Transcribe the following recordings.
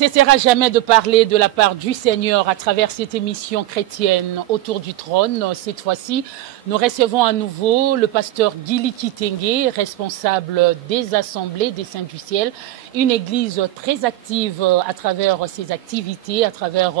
cessera jamais de parler de la part du Seigneur à travers cette émission chrétienne autour du trône. Cette fois-ci, nous recevons à nouveau le pasteur Guili Kitenge, responsable des assemblées des Saints du Ciel, une église très active à travers ses activités, à travers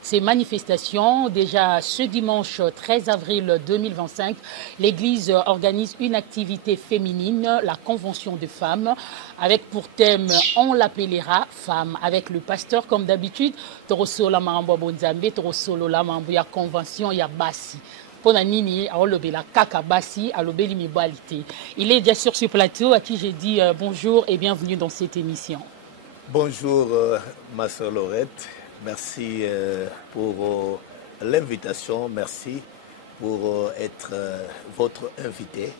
ses manifestations. Déjà ce dimanche 13 avril 2025, l'église organise une activité féminine, la convention de femmes, avec pour thème « On l'appellera femme ». Avec le pasteur, comme d'habitude, Torosolo Mambo Bonzambe, Torosolo la Mambo, il y a convention, il y a Bassi. Ponanini, la Kaka Bassi, à l'Obélimibalité. Il est déjà sur ce plateau à qui j'ai dit bonjour et bienvenue dans cette émission. Bonjour, ma sœur Laurette. Merci pour l'invitation. Merci pour être votre invité.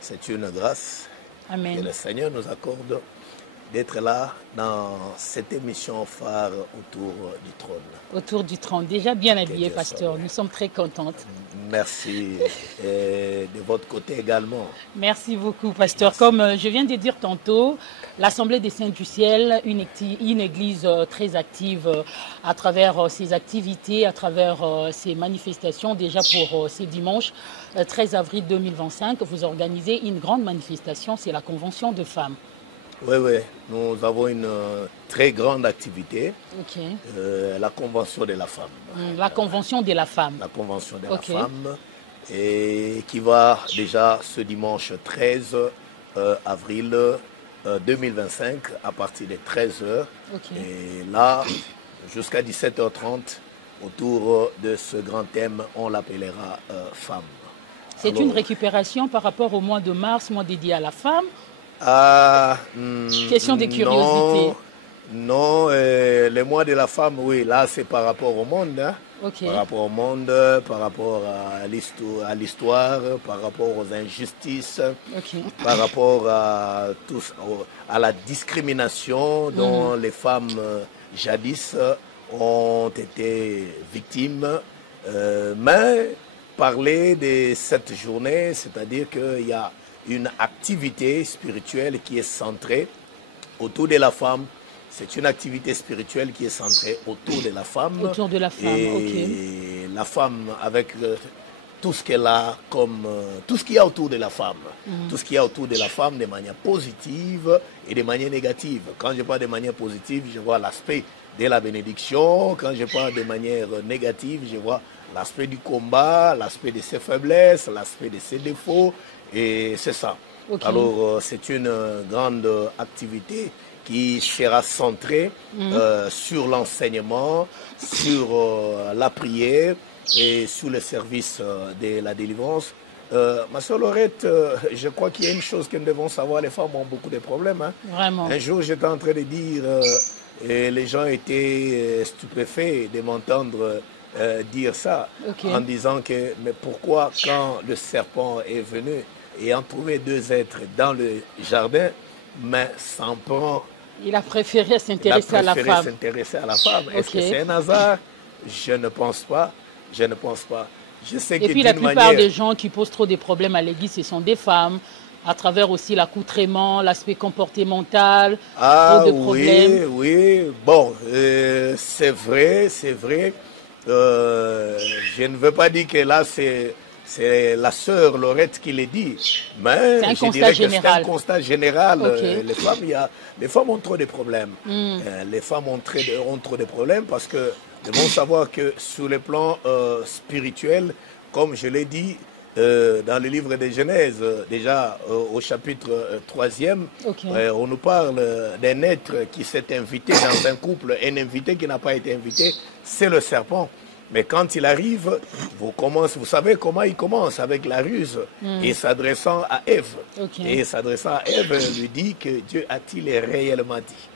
C'est une grâce Amen. que le Seigneur nous accorde d'être là dans cette émission phare autour du trône. Autour du trône. Déjà bien habillé, pasteur. Nous sommes très contentes. Merci. Et de votre côté également. Merci beaucoup, pasteur. Merci. Comme je viens de dire tantôt, l'Assemblée des Saints du Ciel, une église très active à travers ses activités, à travers ses manifestations. Déjà pour ce dimanche 13 avril 2025, vous organisez une grande manifestation, c'est la Convention de femmes. Oui, oui, nous avons une très grande activité, la Convention de la femme. La Convention de la femme. La Convention de la femme, et qui va déjà ce dimanche 13 avril 2025 à partir de 13h. Et là, jusqu'à 17h30, autour de ce grand thème, on l'appellera femme. C'est une récupération par rapport au mois de mars, mois dédié à la femme. Question de curiosité. Non, le mois de la femme, oui, là c'est par rapport au monde. Hein? Par rapport au monde, par rapport à l'histoire, par rapport aux injustices, par rapport à la discrimination dont les femmes jadis ont été victimes. Mais parler de cette journée, c'est-à-dire qu'il y a une activité spirituelle qui est centrée autour de la femme. C'est une activité spirituelle qui est centrée autour de la femme. Autour de la femme, et la femme avec tout ce qu'elle a comme... tout ce qu'il y a autour de la femme. Tout ce qu'il y a autour de la femme de manière positive et de manière négative. Quand je parle de manière positive, je vois l'aspect de la bénédiction. Quand je parle de manière négative, je vois l'aspect du combat, l'aspect de ses faiblesses, l'aspect de ses défauts. Et c'est ça. Alors, c'est une grande activité qui sera centrée sur l'enseignement, sur la prière et sur le service de la délivrance. Ma soeur Laurette, je crois qu'il y a une chose que nous devons savoir, les femmes ont beaucoup de problèmes. Hein. Vraiment. Un jour, j'étais en train de dire, et les gens étaient stupéfaits de m'entendre dire ça, en disant que, mais pourquoi quand le serpent est venu ayant trouvé deux êtres dans le jardin, mais s'en prend. Il a préféré s'intéresser à la femme. Est-ce que c'est un hasard? Je ne pense pas. Je ne pense pas. Je sais et puis la plupart des gens qui posent trop de problèmes à l'église, ce sont des femmes, à travers aussi l'accoutrement, l'aspect comportemental, trop de problèmes. Oui. Bon, c'est vrai, c'est vrai. Je ne veux pas dire que là, c'est la sœur Laurette qui le dit, mais je dirais que c'est un constat général. Les femmes ont trop de problèmes. Les femmes ont trop de problèmes parce que nous devons savoir que sur le plan spirituel, comme je l'ai dit dans le livre de Genèse, déjà au chapitre 3e, on nous parle d'un être qui s'est invité dans un couple, un invité qui n'a pas été invité, c'est le serpent. Mais quand il arrive, vous savez comment il commence, avec la ruse, et s'adressant à Ève. Et s'adressant à Ève, il lui dit que Dieu a-t-il réellement dit.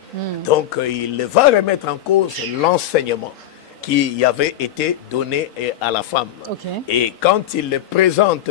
Donc il va remettre en cause l'enseignement qui avait été donné à la femme. Et quand il présente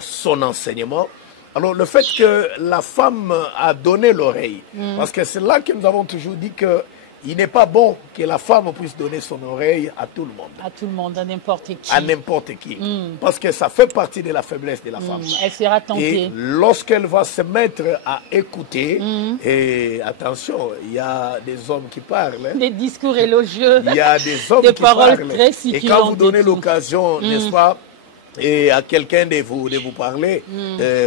son enseignement, alors le fait que la femme a donné l'oreille, parce que c'est là que nous avons toujours dit que il n'est pas bon que la femme puisse donner son oreille à tout le monde. À tout le monde, à n'importe qui. À n'importe qui. Parce que ça fait partie de la faiblesse de la femme. Elle sera tentée. Et lorsqu'elle va se mettre à écouter, et attention, il y a des hommes qui parlent. Des discours élogieux. Il y a des hommes des qui paroles parlent. Très et quand vous donnez l'occasion, n'est-ce pas, et à quelqu'un de vous parler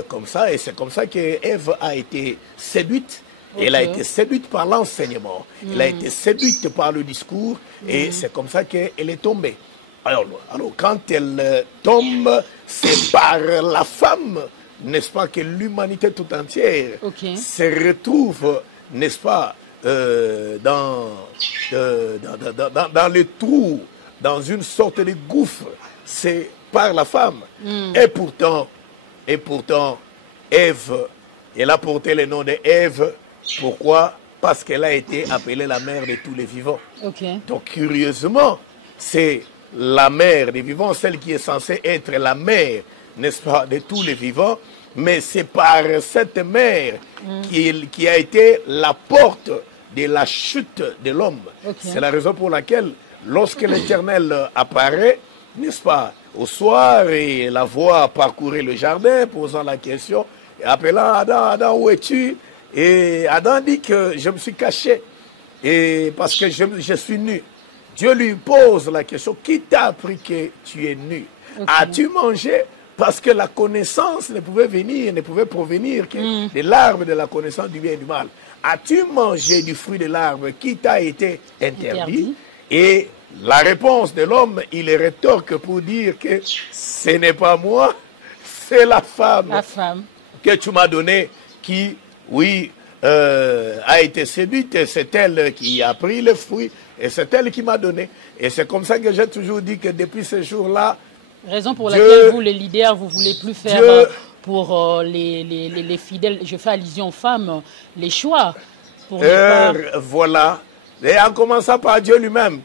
comme ça, et c'est comme ça qu'Ève a été séduite. Elle a été séduite par l'enseignement, elle a été séduite par le discours, et c'est comme ça qu'elle est tombée. Alors quand elle tombe, c'est par la femme, n'est-ce pas, que l'humanité tout entière se retrouve, n'est-ce pas, dans le trou, dans une sorte de gouffre. C'est par la femme. Et pourtant, Ève, elle a porté le nom de Ève. Pourquoi? Parce qu'elle a été appelée la mère de tous les vivants. Donc, curieusement, c'est la mère des vivants, celle qui est censée être la mère, n'est-ce pas, de tous les vivants. Mais c'est par cette mère qui a été la porte de la chute de l'homme. C'est la raison pour laquelle, lorsque l'Éternel apparaît, n'est-ce pas, au soir, et la voit parcourir le jardin, posant la question, et appelant Adam, Adam, où es-tu? Et Adam dit que je me suis caché, et parce que je suis nu. Dieu lui pose la question, qui t'a appris que tu es nu? As-tu mangé? Parce que la connaissance ne pouvait provenir que de l'arbre de la connaissance du bien et du mal. As-tu mangé du fruit de l'arbre qui t'a été interdit? Et la réponse de l'homme, il rétorque pour dire que ce n'est pas moi, c'est la femme que tu m'as donnée qui, a été séduite. C'est elle qui a pris le fruit et c'est elle qui m'a donné. Et c'est comme ça que j'ai toujours dit que depuis ce jour-là, raison pour laquelle vous, les leaders, vous ne voulez plus faire pour les fidèles, je fais allusion aux femmes, les choix. Pour voilà. Et en commençant par Dieu lui-même,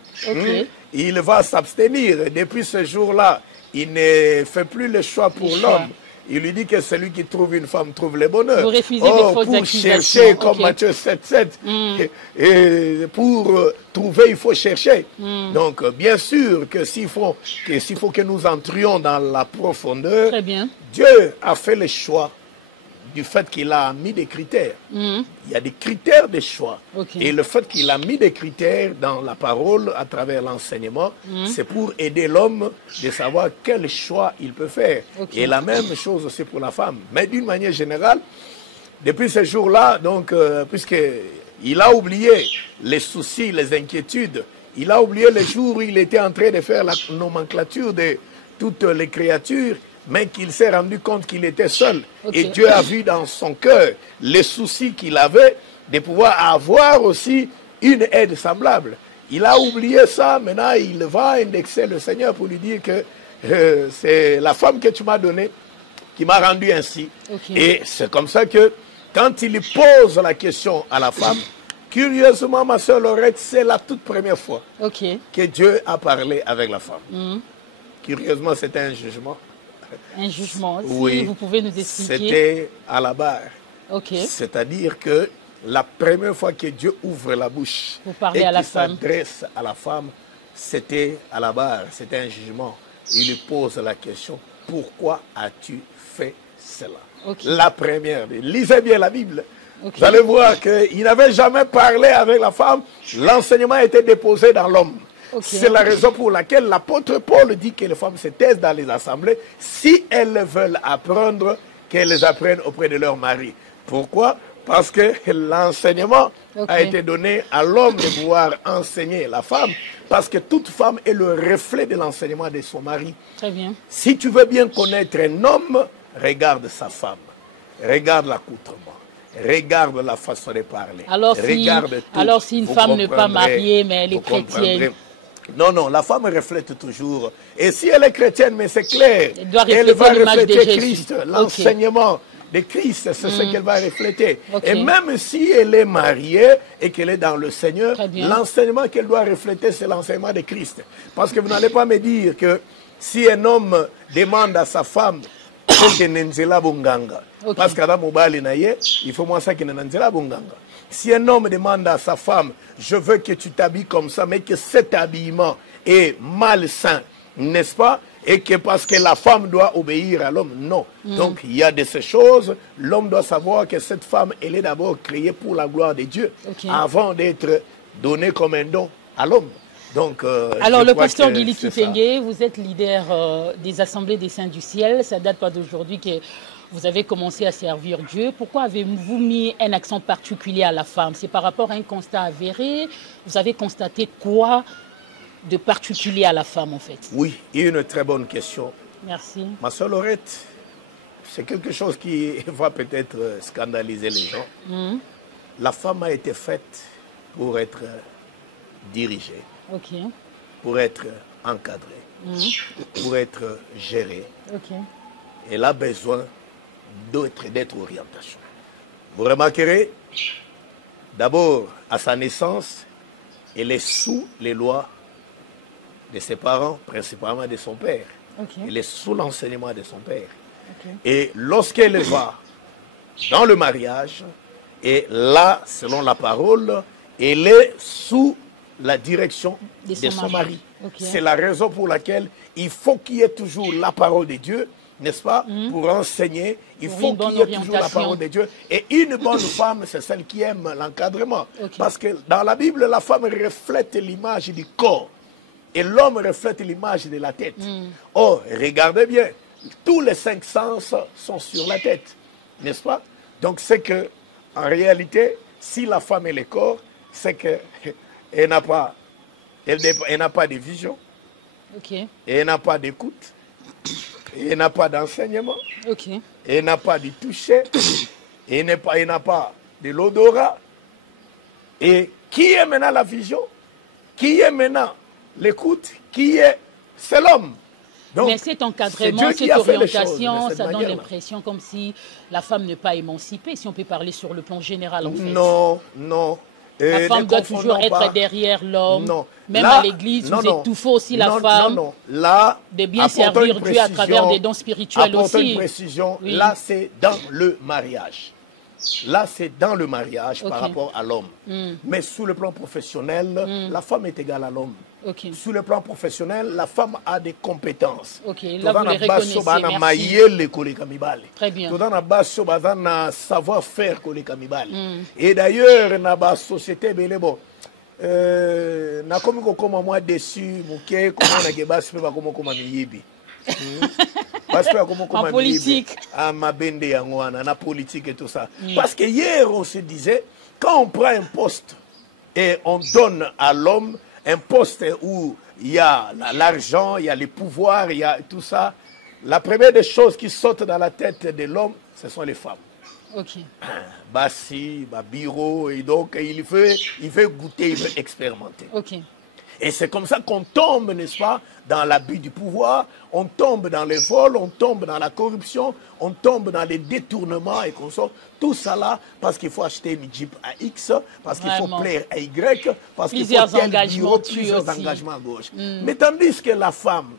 il va s'abstenir. Depuis ce jour-là, il ne fait plus le choix pour l'homme. Il lui dit que celui qui trouve une femme trouve le bonheur. Vous refusez des fausses pour accusations. Chercher, comme Matthieu 7,7. Et pour trouver, il faut chercher. Donc, bien sûr que s'il faut que nous entrions dans la profondeur, Dieu a fait le choix du fait qu'il a mis des critères. Il y a des critères de choix. Et le fait qu'il a mis des critères dans la parole, à travers l'enseignement, c'est pour aider l'homme de savoir quel choix il peut faire. Et la même chose aussi pour la femme. Mais d'une manière générale, depuis ce jour-là, donc, puisqu'il a oublié les soucis, les inquiétudes, il a oublié les jours où il était en train de faire la nomenclature de toutes les créatures, mais qu'il s'est rendu compte qu'il était seul. Et Dieu a vu dans son cœur les soucis qu'il avait de pouvoir avoir aussi une aide semblable. Il a oublié ça, maintenant il va indexer le Seigneur pour lui dire que c'est la femme que tu m'as donnée qui m'a rendu ainsi. Et c'est comme ça que quand il pose la question à la femme, curieusement, ma soeur Laurette, c'est la toute première fois que Dieu a parlé avec la femme. Curieusement, c'était un jugement. Un jugement, si vous pouvez nous expliquer. C'était à la barre. C'est-à-dire que la première fois que Dieu ouvre la bouche et qu'il s'adresse à la femme, c'était à la barre, c'était un jugement. Il lui pose la question, pourquoi as-tu fait cela? La première, lisez bien la Bible. Vous allez voir qu'il n'avait jamais parlé avec la femme, l'enseignement était déposé dans l'homme. C'est la raison pour laquelle l'apôtre Paul dit que les femmes se taisent dans les assemblées. Si elles veulent apprendre, qu'elles apprennent auprès de leur mari. Pourquoi? Parce que l'enseignement a été donné à l'homme de pouvoir enseigner la femme. Parce que toute femme est le reflet de l'enseignement de son mari. Très bien. Si tu veux bien connaître un homme, regarde sa femme. Regarde l'accoutrement. Regarde la façon de parler. Alors si une femme n'est pas mariée, mais elle est chrétienne. Non, la femme reflète toujours. Et si elle est chrétienne, mais c'est clair, elle va refléter Christ, l'enseignement de Christ, c'est ce qu'elle va refléter. Et même si elle est mariée et qu'elle est dans le Seigneur, l'enseignement qu'elle doit refléter, c'est l'enseignement de Christ. Parce que vous n'allez pas me dire que si un homme demande à sa femme, parce qu'Adam Mobali naye, il faut moi ça qui n'est pas bunganga. si un homme demande à sa femme, je veux que tu t'habilles comme ça, mais que cet habillement est malsain, n'est-ce pas? Et que parce que la femme doit obéir à l'homme, non. Donc il y a de ces choses, l'homme doit savoir que cette femme, elle est d'abord créée pour la gloire de Dieu, avant d'être donnée comme un don à l'homme. Donc, alors, le pasteur Guili Kitenge, vous êtes leader des Assemblées des Saints du Ciel. Ça ne date pas d'aujourd'hui que vous avez commencé à servir Dieu. Pourquoi avez-vous mis un accent particulier à la femme? C'est par rapport à un constat avéré? Vous avez constaté quoi de particulier à la femme, en fait? Oui, une très bonne question. Merci. Ma soeur Laurette, c'est quelque chose qui va peut-être scandaliser les gens. La femme a été faite pour être dirigée. Pour être encadrée, pour être gérée. Elle a besoin d'être orientation. Vous remarquerez, d'abord, à sa naissance, elle est sous les lois de ses parents, principalement de son père. Elle est sous l'enseignement de son père. Et lorsqu'elle va dans le mariage, et là, selon la parole, elle est sous la direction de son mari. C'est la raison pour laquelle il faut qu'il y ait toujours la parole de Dieu, n'est-ce pas? Pour enseigner, il faut qu'il y ait toujours la parole de Dieu. Et une bonne femme, c'est celle qui aime l'encadrement. Parce que dans la Bible, la femme reflète l'image du corps. Et l'homme reflète l'image de la tête. Oh, regardez bien, tous les 5 sens sont sur la tête, n'est-ce pas? Donc c'est que, en réalité, si la femme est le corps, c'est que elle n'a pas de vision, elle n'a pas d'écoute, elle n'a pas d'enseignement, elle n'a pas de toucher, elle n'a pas de l'odorat. Et qui est maintenant la vision? Qui est maintenant l'écoute? C'est l'homme. Donc, mais cet encadrement, cette orientation, ça donne l'impression comme si la femme n'est pas émancipée, si on peut parler sur le plan général en fait. Non, non. La femme doit toujours être derrière l'homme. Même à l'église, vous étouffez aussi la femme de bien servir Dieu à travers des dons spirituels aussi. Une précision, là c'est dans le mariage. Là c'est dans le mariage par rapport à l'homme. Mais sous le plan professionnel, la femme est égale à l'homme. Sur le plan professionnel, la femme a des compétences. Là vous les reconnaissez, merci. Très bien. Savoir-faire. Et d'ailleurs, dans la société, na komi kokoma moi déçu, muke comment na gebas pe bakoma koma miyibi. En politique. À ma bende yangoana, na politique et tout ça. Parce que hier on se disait, quand on prend un poste et on donne à l'homme un poste où il y a l'argent, il y a les pouvoirs, il y a tout ça. La première des choses qui sautent dans la tête de l'homme, ce sont les femmes. Bassi, bureau, et donc il veut goûter, il veut expérimenter. Et c'est comme ça qu'on tombe, n'est-ce pas, dans l'abus du pouvoir, on tombe dans les vols, on tombe dans la corruption, on tombe dans les détournements et qu'on sort. Tout ça là, parce qu'il faut acheter une Jeep à X, parce qu'il faut plaire à Y, parce qu'il faut plusieurs engagements à gauche. Mais tandis que la femme,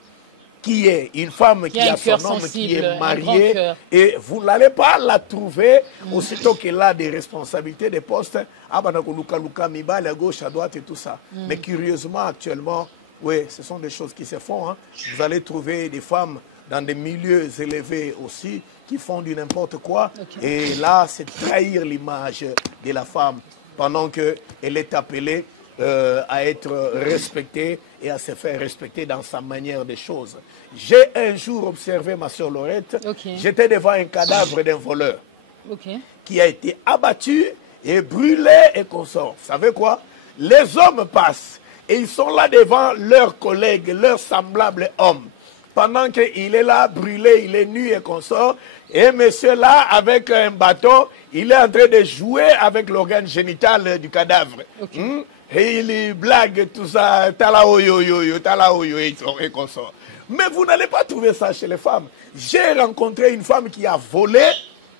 qui est une femme qui a son homme, qui est mariée, et vous n'allez pas la trouver aussitôt qu'elle a des responsabilités, des postes, à gauche, à droite et tout ça. Mais curieusement, actuellement, oui, ce sont des choses qui se font. Hein. Vous allez trouver des femmes dans des milieux élevés aussi qui font du n'importe quoi. Et là, c'est trahir l'image de la femme pendant qu'elle est appelée à être respectée et à se faire respecter dans sa manière des choses. J'ai un jour observé ma soeur Laurette, j'étais devant un cadavre d'un voleur qui a été abattu et brûlé et consort. Vous savez quoi? Les hommes passent et ils sont là devant leurs collègues, leurs semblables hommes. Pendant qu'il est là, brûlé, il est nu et consort. Et monsieur là, avec un bâton, il est en train de jouer avec l'organe génital du cadavre. Et il blague tout ça, talaoyo, et consort. Mais vous n'allez pas trouver ça chez les femmes. J'ai rencontré une femme qui a volé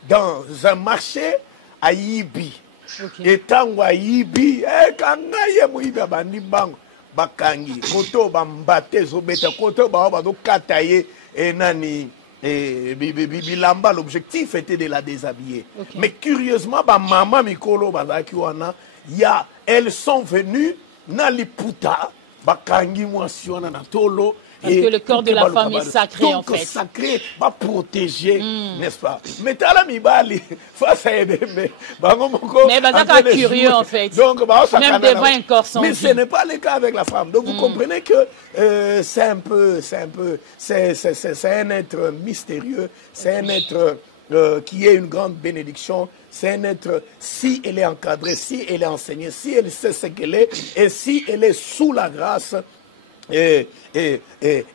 dans un marché à Yibi. Et tango à Yibi, kangaye muibi abandi bango. Bakangi, koto bambate zobeta, koto ba do kataye, et nani, Et Bilamba, l'objectif était de la déshabiller. Okay. Mais curieusement, maman Mikolo, elles sont venues dans les puta, bakangi mwasiona na tolo. Parce que le corps de la femme est sacré, en fait. Donc, sacré, va protéger, n'est-ce pas? Mais t'as la mibali, face à Edeme. Mais c'est curieux, en fait. Donc, même devant un corps sans vie. Mais ce n'est pas le cas avec la femme. Donc, vous comprenez que c'est un être mystérieux, c'est un être qui est une grande bénédiction. C'est un être, si elle est encadrée, si elle est enseignée, si elle sait ce qu'elle est, et si elle est sous la grâce, et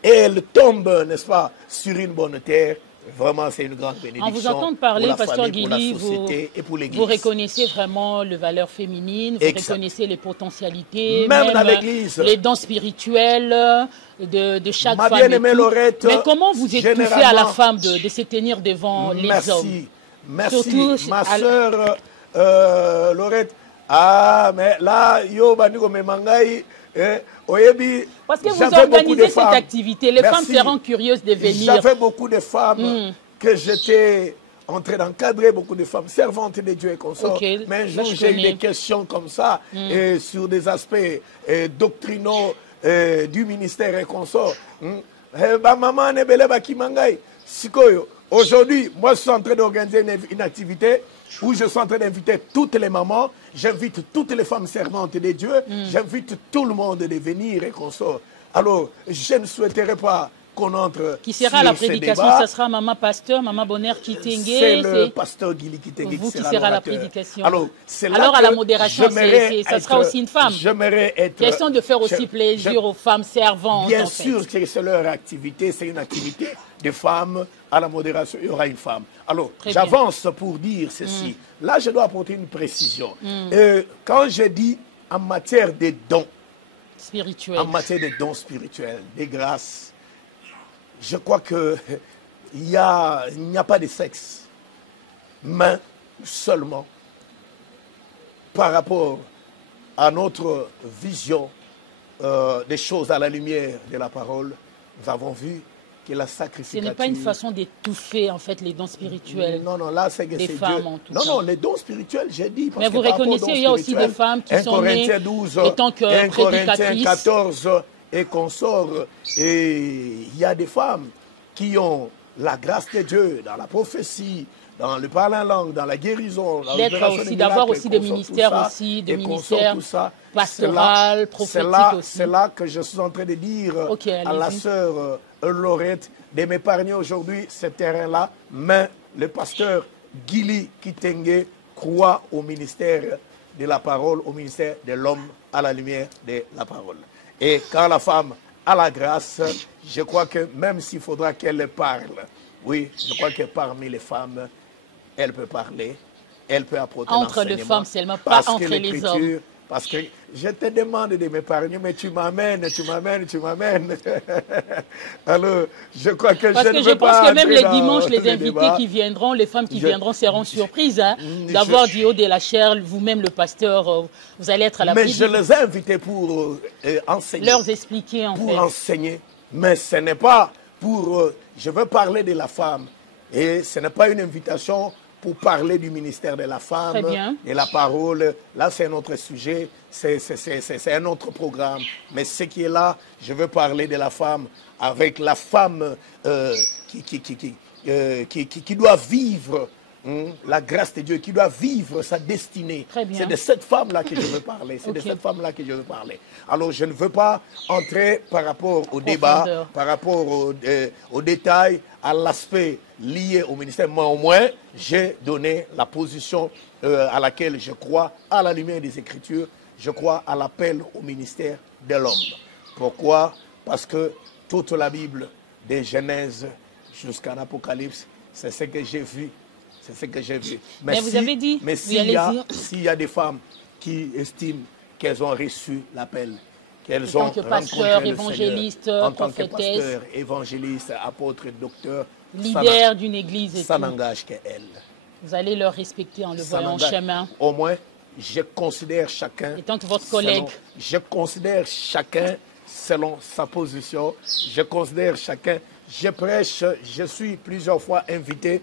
elle tombe, n'est-ce pas, sur une bonne terre. Vraiment, c'est une grande bénédiction. En vous entendant parler, pour la Pasteur famille, Guili, pour la société et pour l'Église. Vous reconnaissez vraiment les valeurs féminines, vous reconnaissez les potentialités, même dans l'Église, les dons spirituels de chaque ma femme. Bien-aimée Lorette, mais comment vous étouffez à la femme de se tenir devant les hommes? Merci, surtout ma sœur Lorette. Ah, mais là, yo baniko memangai. Parce que vous organisez cette activité, les femmes seront curieuses de venir. J'avais beaucoup de femmes que j'étais en train d'encadrer, beaucoup de femmes servantes de Dieu et consorts. Okay. Mais un jour, j'ai eu des questions comme ça sur des aspects doctrinaux du ministère et consorts. Aujourd'hui, moi, je suis en train d'organiser une activité où je suis en train d'inviter toutes les mamans, j'invite toutes les femmes servantes de Dieu, j'invite tout le monde de venir et qu'on sort. Alors, je ne souhaiterais pas qu'on entre. Qui sera la prédication? Ce sera Maman Pasteur, Maman Bonheur Kitenge. C'est le pasteur Guili Kitenge qui sera la prédication. Alors à la modération, ça sera aussi une femme. J'aimerais être. Question de faire aussi plaisir aux femmes servantes. Bien sûr que c'est leur activité, c'est une activité de femmes. À la modération, il y aura une femme. Alors, j'avance pour dire ceci. Là, je dois apporter une précision. Quand je dis en matière de dons spirituels, en matière de dons spirituels, des grâces, je crois qu'il n'y a pas de sexe, mais seulement par rapport à notre vision des choses à la lumière de la parole, nous avons vu que la sacrificature... Ce n'est pas une façon d'étouffer en fait les dons spirituels. Non, là c'est que c'est Dieu. Non, les dons spirituels, j'ai dit. Mais vous reconnaissez, il y a aussi des femmes qui sont nées étant que 1 Corinthiens 14 et consorts. Et il y a des femmes qui ont la grâce de Dieu dans la prophétie, dans le parler en langue, dans la guérison, dans d'avoir aussi des ministères aussi, des ministères pastoral, prophétique aussi. C'est là que je suis en train de dire à la sœur Lorette de m'épargner aujourd'hui ce terrain-là, mais le pasteur Guili Kitenge croit au ministère de la parole, au ministère de l'homme à la lumière de la parole. Et quand la femme a la grâce, je crois que même s'il faudra qu'elle parle, oui, je crois que parmi les femmes, elle peut parler, elle peut apporter entre les femmes seulement, pas entre les hommes. Parce que je te demande de m'épargner, mais tu m'amènes. Alors, je crois que parce je ne veux pas. Parce que je pense que même les dimanches, les invités qui viendront, les femmes qui viendront seront surprises d'avoir du haut de la chair, vous-même le pasteur, vous allez être à la Mais je les ai invités pour enseigner. Leur expliquer en fait. Pour enseigner. Mais ce n'est pas pour... je veux parler de la femme. Et ce n'est pas une invitation pour parler du ministère de la femme, de la parole. Là, c'est un autre sujet, c'est un autre programme. Mais ce qui est là, je veux parler de la femme avec la femme qui doit vivre la grâce de Dieu, qui doit vivre sa destinée. C'est de cette femme-là que je veux parler. C'est de cette femme-là que je veux parler. Alors, je ne veux pas entrer par rapport au débat, par rapport aux détails, à l'aspect lié au ministère. Moi, au moins, j'ai donné la position à laquelle je crois, à la lumière des Écritures. Je crois à l'appel au ministère de l'homme. Pourquoi? Parce que toute la Bible, de Genèse jusqu'à l'Apocalypse, c'est ce que j'ai vu. C'est ce que j'ai vu. Mais vous avez dit, mais s'il y a des femmes qui estiment qu'elles ont reçu l'appel, qu'elles ont rencontré pasteur, évangéliste, en tant que pasteur, évangéliste, apôtre, docteur, leader d'une église, ça n'engage qu'elles. Vous allez leur respecter en le voyant en chemin. Au moins, je considère chacun. Étant que votre collègue. Je considère chacun selon sa position. Je considère chacun. je prêche, je suis plusieurs fois invité.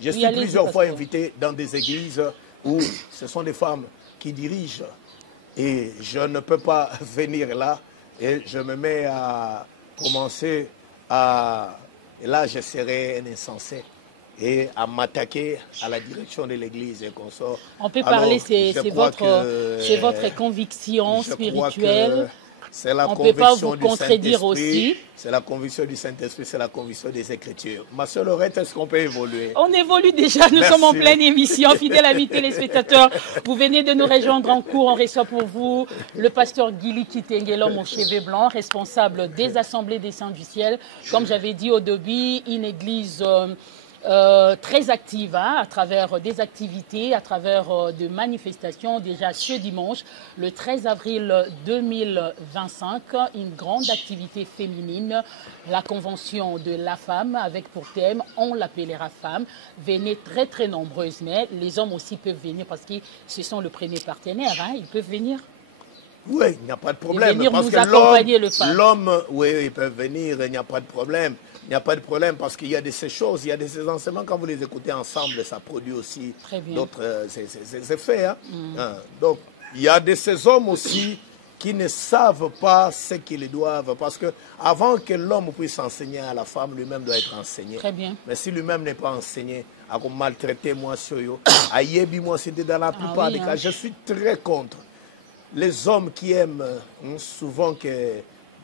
Je suis plusieurs fois invité dans des églises où ce sont des femmes qui dirigent. Et je ne peux pas venir là. Et je me mets à commencer à... Et là, je serai un insensé. Et à m'attaquer à la direction de l'église et qu'on sort. On peut parler, c'est votre conviction spirituelle. On ne peut pas vous contredire aussi. C'est la conviction du Saint-Esprit, c'est la conviction des Écritures. Ma sœur Laurette, est-ce qu'on peut évoluer? On évolue déjà, nous sommes en pleine émission. Fidèles amis téléspectateurs, vous venez de nous rejoindre en cours. On reçoit pour vous le pasteur Guili Kitenge, l'homme aux cheveux blancs, responsable des Assemblées des Saints du Ciel. Comme j'avais dit au début, une église... très active à travers des activités, à travers des manifestations. Déjà ce dimanche, le 13 avril 2025, une grande activité féminine, la convention de la femme avec pour thème « On l'appellera femme ». Venez très très nombreuses, mais les hommes aussi peuvent venir parce que ce sont le premier partenaire, hein, ils peuvent venir. Oui, il n'y a pas de problème. Venir parce que l'homme, oui, ils peuvent venir, il n'y a pas de problème. Il n'y a pas de problème parce qu'il y a de ces choses, il y a de ces enseignements, quand vous les écoutez ensemble, ça produit aussi d'autres effets. Hein? Donc, il y a de ces hommes aussi qui ne savent pas ce qu'ils doivent. Parce que avant que l'homme puisse enseigner à la femme, lui-même doit être enseigné. Très bien. Mais si lui-même n'est pas enseigné, à maltraiter moi, à yébi moi, c'était dans la plupart des cas. Je suis très contre les hommes qui aiment souvent que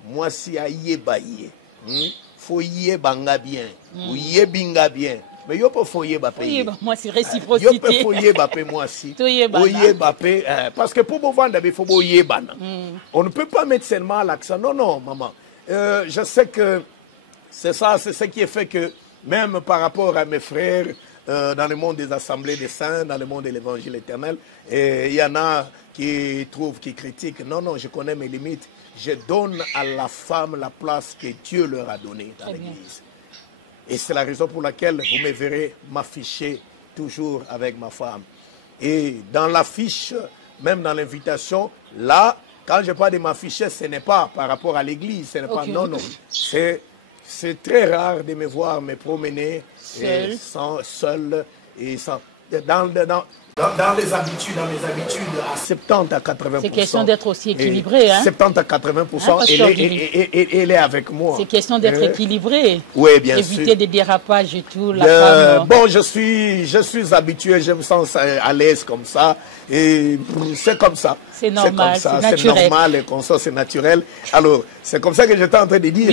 moi, si à yébaïe. Faut yébanga bien, ou yébinga bien. Mais yo peut faut yébaper. Moi c'est réciprocité. Yo peut faut yébaper moi si. Yébaper parce que pour vendre il faut beau yébana. On ne peut pas mettre seulement l'accent. Non non maman. Je sais que c'est ça, c'est ce qui est fait que même par rapport à mes frères dans le monde des assemblées des saints, dans le monde de l'évangile éternel, il y en a qui trouvent, qui critiquent. Non non, je connais mes limites. Je donne à la femme la place que Dieu leur a donnée dans l'église. Et c'est la raison pour laquelle vous me verrez m'afficher toujours avec ma femme. Et dans l'affiche, même dans l'invitation, là, quand je parle de m'afficher, ce n'est pas par rapport à l'église. Ce n'est pas, non, non. C'est très rare de me voir me promener seul et sans... Dans les habitudes, à 70 à 80%. C'est question d'être aussi équilibré. Hein? 70 à 80%, elle est avec moi. C'est question d'être équilibré. Oui, bien sûr. Éviter des dérapages et tout. La femme... Bon, je suis habitué, je me sens à l'aise comme ça. Et c'est comme ça. C'est normal, c'est naturel. C'est normal, et comme ça, c'est naturel. Alors, c'est comme ça que j'étais en train de dire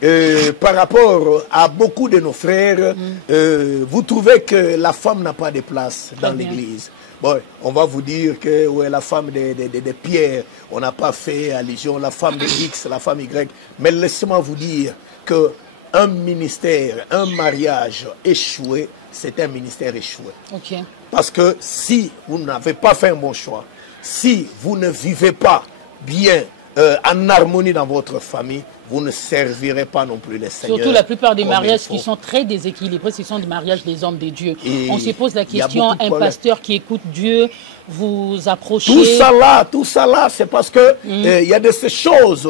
que par rapport à beaucoup de nos frères, vous trouvez que la femme n'a pas de place dans l'église. Bon, on va vous dire que ouais, la femme de Pierre, on n'a pas fait allusion, la femme de X, la femme Y. Mais laissez-moi vous dire que un ministère, un mariage échoué, c'est un ministère échoué. Parce que si vous n'avez pas fait un bon choix, si vous ne vivez pas bien en harmonie dans votre famille, vous ne servirez pas non plus les Seigneurs. Surtout la plupart des mariages qui sont très déséquilibrés, ce sont des mariages des hommes de Dieu. On se pose la question, un pasteur qui écoute Dieu, vous approchez... Tout ça là, c'est parce que il y a de ces choses,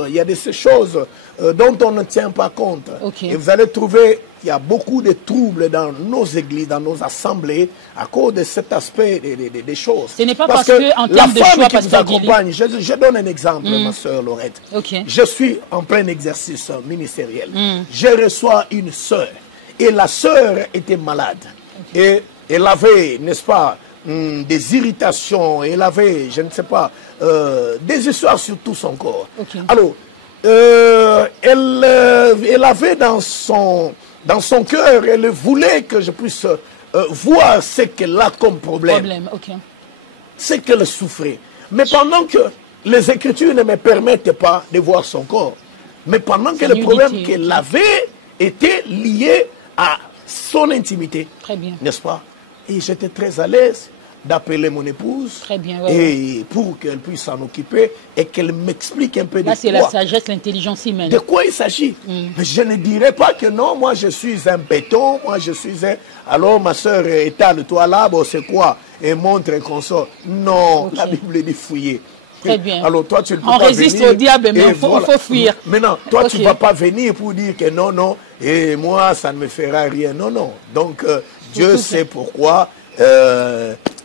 dont on ne tient pas compte. Et vous allez trouver qu'il y a beaucoup de troubles dans nos églises, dans nos assemblées, à cause de cet aspect des choses. Ce n'est pas parce que en termes de choix, pasteur Guili... Je donne un exemple, ma sœur Laurette. Je suis en plein exercice ministériel. Je reçois une sœur. Et la sœur était malade. Et elle avait, n'est-ce pas, des irritations. Elle avait, je ne sais pas, des histoires sur tout son corps. Alors, elle avait dans son cœur, elle voulait que je puisse voir ce qu'elle a comme problème. Ce qu'elle souffrait. Mais pendant que les Écritures ne me permettent pas de voir son corps, mais pendant que le problème qu'elle avait était lié à son intimité. N'est-ce pas? Et j'étais très à l'aise d'appeler mon épouse et pour qu'elle puisse s'en occuper et qu'elle m'explique un peu de quoi. C'est la sagesse, l'intelligence humaine. De quoi il s'agit. Mais je ne dirais pas que non, moi je suis un béton, moi je suis un... Alors ma soeur étale-toi là, bon c'est quoi? Et montre et consort. Non, la Bible dit fouiller. Très bien. Alors toi, tu ne peux on pas résiste venir, au diable, mais il voilà. faut fuir. Maintenant, toi, tu ne vas pas venir pour dire que non, non, et moi, ça ne me fera rien. Non, non. Donc, Dieu sait pourquoi.